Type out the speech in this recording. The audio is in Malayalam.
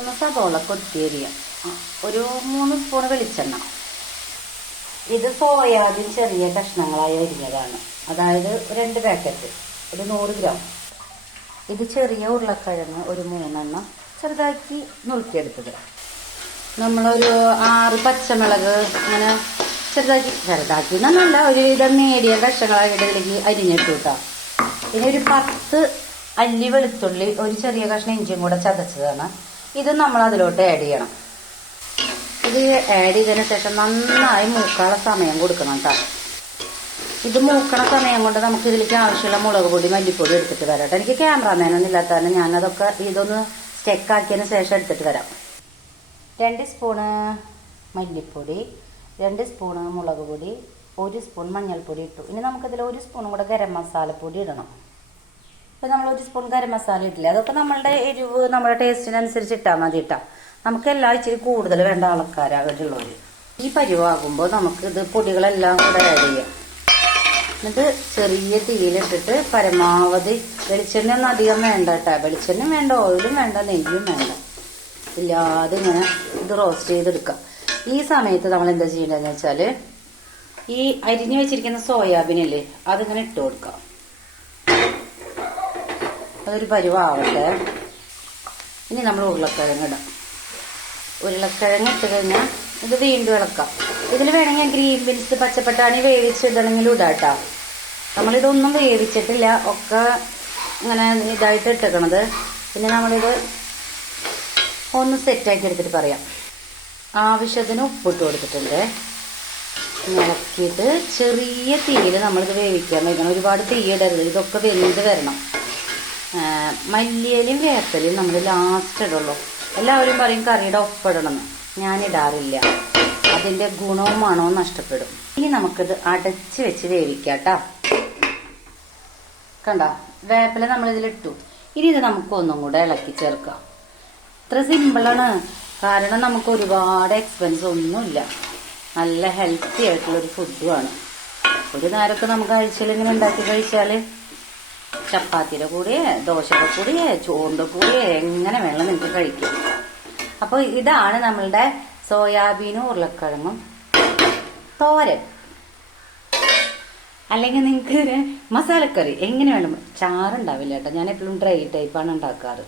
3 സവോള കൊത്തിയരിയ, ഒരു 3 സ്പൂൺ വെളിച്ചെണ്ണ. ഇത് സോയാബീൻ ചെറിയ കഷ്ണങ്ങളായി അരിഞ്ഞതാണ്, അതായത് 2 പാക്കറ്റ്, ഒരു 100 ഗ്രാം. ഇത് ചെറിയ ഉരുളക്കിഴങ്ങ് ഒരു 3 എണ്ണം ചെറുതാക്കി നുറുക്കിയെടുത്തത്. നമ്മളൊരു 6 പച്ചമുളക് അങ്ങനെ ചെറുതാക്കി എന്നല്ല, ഒരുവിധം നേടിയ കഷ്ണങ്ങളായിട്ട് ഇതിലേക്ക് അരിഞ്ഞിട്ടു കേട്ടോ. പിന്നെ ഒരു 10 അല്ലി വെളുത്തുള്ളി, ഒരു ചെറിയ കഷ്ണം ഇഞ്ചിയും കൂടെ ചതച്ചതാണ്. ഇത് നമ്മൾ അതിലോട്ട് ആഡ് ചെയ്യണം. ഇത് ആഡ് ചെയ്തതിന് ശേഷം നന്നായി മൂക്കാനുള്ള സമയം കൊടുക്കണം കേട്ടോ. ഇത് മൂക്കണ സമയം കൊണ്ട് നമുക്ക് ഇതിലേക്ക് ആവശ്യമുള്ള മുളക് പൊടി മല്ലിപ്പൊടി എടുത്തിട്ട് വരാം കേട്ടോ. എനിക്ക് ക്യാമറാമാനൊന്നും ഇല്ലാത്തതാണ് ഞാനതൊക്കെ ഇതൊന്ന് സ്റ്റെക്കാക്കിയതിന് ശേഷം എടുത്തിട്ട് വരാം. 2 സ്പൂണ് മല്ലിപ്പൊടി, 2 സ്പൂണ് മുളക് പൊടി, 1 സ്പൂൺ മഞ്ഞൾപ്പൊടി ഇട്ടു. ഇനി നമുക്കിതിൽ 1 സ്പൂണും കൂടെ ഗരം മസാലപ്പൊടി ഇടണം. ഇപ്പം നമ്മൾ 1 സ്പൂൺ ഗരം മസാല ഇട്ടില്ല, അതൊക്കെ നമ്മളുടെ എരിവ് നമ്മുടെ ടേസ്റ്റിനനുസരിച്ച് ഇട്ടാൽ മതി കേട്ടോ. നമുക്ക് എല്ലാം ഇച്ചിരി കൂടുതൽ വേണ്ട ആൾക്കാരായിട്ടുള്ളവർ. ഈ പരിവാകുമ്പോൾ നമുക്ക് ഇത് പൊടികളെല്ലാം കൂടെ ആഡ് ചെയ്യാം. എന്നിട്ട് ചെറിയ തീയിലിട്ടിട്ട് പരമാവധി, വെളിച്ചെണ്ണ ഒന്നും അധികം വേണ്ട കേട്ടോ. വെളിച്ചെണ്ണ വേണ്ട, ഓയിലും വേണ്ട, നെയ്യും വേണ്ട, ഇല്ലാതെ ഇങ്ങനെ ഇത് റോസ്റ്റ് ചെയ്തെടുക്കാം. ഈ സമയത്ത് നമ്മൾ എന്താ ചെയ്യേണ്ടതെന്ന് വെച്ചാൽ ഈ അരിഞ്ഞു വെച്ചിരിക്കുന്ന സോയാബീനില്ലേ അതിങ്ങനെ ഇട്ട് കൊടുക്കാം. അതൊരു പരുവാവട്ടെ. ഇനി നമ്മൾ ഉരുളക്കിഴങ്ങ് ഇടാം. ഉരുളക്കിഴങ്ങ് ഇട്ട് കഴിഞ്ഞാൽ ഇത് വീണ്ടും ഇളക്കാം. ഇതിൽ വേണമെങ്കിൽ ഗ്രീൻ ബീൻസ്, പച്ചപ്പട്ടാണി വേവിച്ചിടണമെങ്കിലും ഇടാം കേട്ടോ. നമ്മളിതൊന്നും വേവിച്ചിട്ടില്ല, ഒക്കെ ഇങ്ങനെ ഇതായിട്ട് ഇട്ടേക്കണത്. പിന്നെ നമ്മളിത് ഒന്ന് സെറ്റാക്കി എടുത്തിട്ട് പറയാം. ആവശ്യത്തിന് ഉപ്പിട്ട് കൊടുത്തിട്ടുണ്ട്. ഇളക്കിയിട്ട് ചെറിയ തീയിൽ നമ്മളിത് വേവിക്കാൻ വയ്ക്കണം. ഒരുപാട് തീ ഇടരുത്, ഇതൊക്കെ വെന്ത് വരണം. മല്ലിയിലും വേപ്പലും നമ്മൾ ലാസ്റ്റ് ഇടുള്ളൂ. എല്ലാവരും പറയും കറിയുടെ ഒപ്പിടണമെന്ന്, ഞാനിടാറില്ല, അതിൻ്റെ ഗുണവും മണവും നഷ്ടപ്പെടും. ഇനി നമുക്കിത് അടച്ച് വെച്ച് വേവിക്കാം കേട്ടോ. കണ്ട വേപ്പില നമ്മളിതിലിട്ടു. ഇനി ഇത് നമുക്ക് ഒന്നും കൂടെ ഇളക്കി ചേർക്കാം. ഇത്ര സിമ്പിളാണ്, കാരണം നമുക്ക് ഒരുപാട് എക്സ്പെൻസ് ഒന്നുമില്ല. നല്ല ഹെൽത്തി ആയിട്ടുള്ളൊരു ഫുഡുമാണ്. ഒരു നേരമൊക്കെ നമുക്ക് ആഴ്ചയിൽ ഇങ്ങനെ ഉണ്ടാക്കി കഴിച്ചാൽ ചപ്പാത്തിയുടെ കൂടെയോ ദോശയുടെ കൂടെയോ ചോറിൻ്റെ കൂടെയോ എങ്ങനെ വേണം നിങ്ങൾക്ക് കഴിക്കാം. അപ്പോൾ ഇതാണ് നമ്മളുടെ സോയാബീനും ഉരുളക്കിഴങ്ങും തോരൻ, അല്ലെങ്കിൽ നിങ്ങൾക്ക് മസാലക്കറി എങ്ങനെ വേണം. ചാറുണ്ടാവില്ല കേട്ടോ, ഞാൻ എപ്പോഴും ഡ്രൈ ടൈപ്പാണ് ഉണ്ടാക്കാറ്.